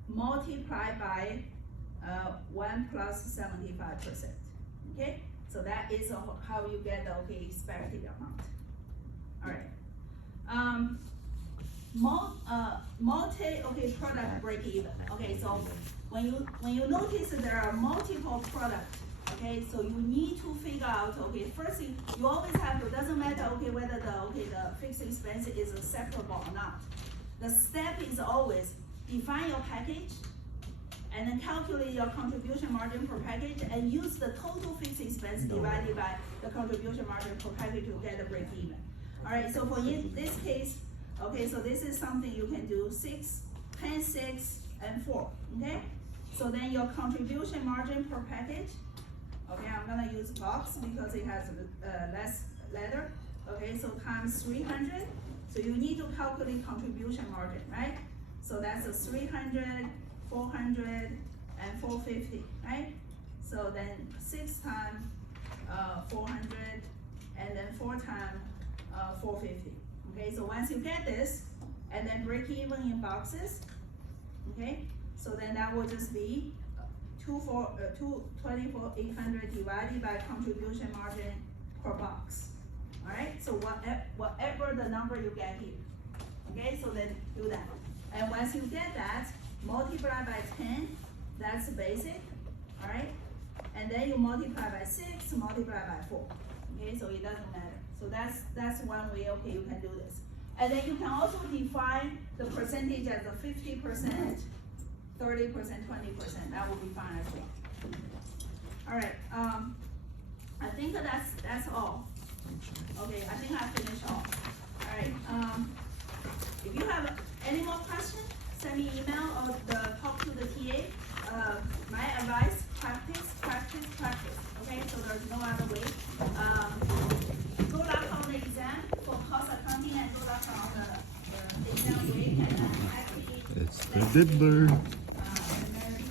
multiplied by 1 plus 75%, okay? So that is how you get the, okay, expected amount. All right. Product break even. Okay, so when you notice that there are multiple products, okay, so you need to figure out, okay, first thing, you always have to, doesn't matter, okay, whether the fixed expense is separable or not. The step is always define your package, and then calculate your contribution margin per package, and use the total fixed expense divided by the contribution margin per package to get the break even. All right, so for this case, okay, so this is something you can do 6, 10, 6, and 4, okay? So then your contribution margin per package, okay, I'm gonna use box because it has less letter, okay, so times 300, so you need to calculate contribution margin, right? So that's a 300, 400, and 450, right? So then 6 times 400, and then 4 times 450. Okay, so once you get this, and then break even in boxes, okay? So then that will just be 24,800 divided by contribution margin per box. All right, so whatever the number you get here, okay? So then do that. And once you get that, multiply by 10, that's basic, all right? And then you multiply by 6, multiply by 4, okay? So it doesn't matter. So that's one way, okay, you can do this. And then you can also define the percentage as a 50%, 30%, 20%, that will be fine as well. All right, I think that's all. Okay, I think I finished all. All right, if you have any more questions, send me email or talk to the TA. My advice, practice. Okay, so there's no other way. Good luck on the exam for cost accounting, and good luck on the exam week, and actually. It's the diddler.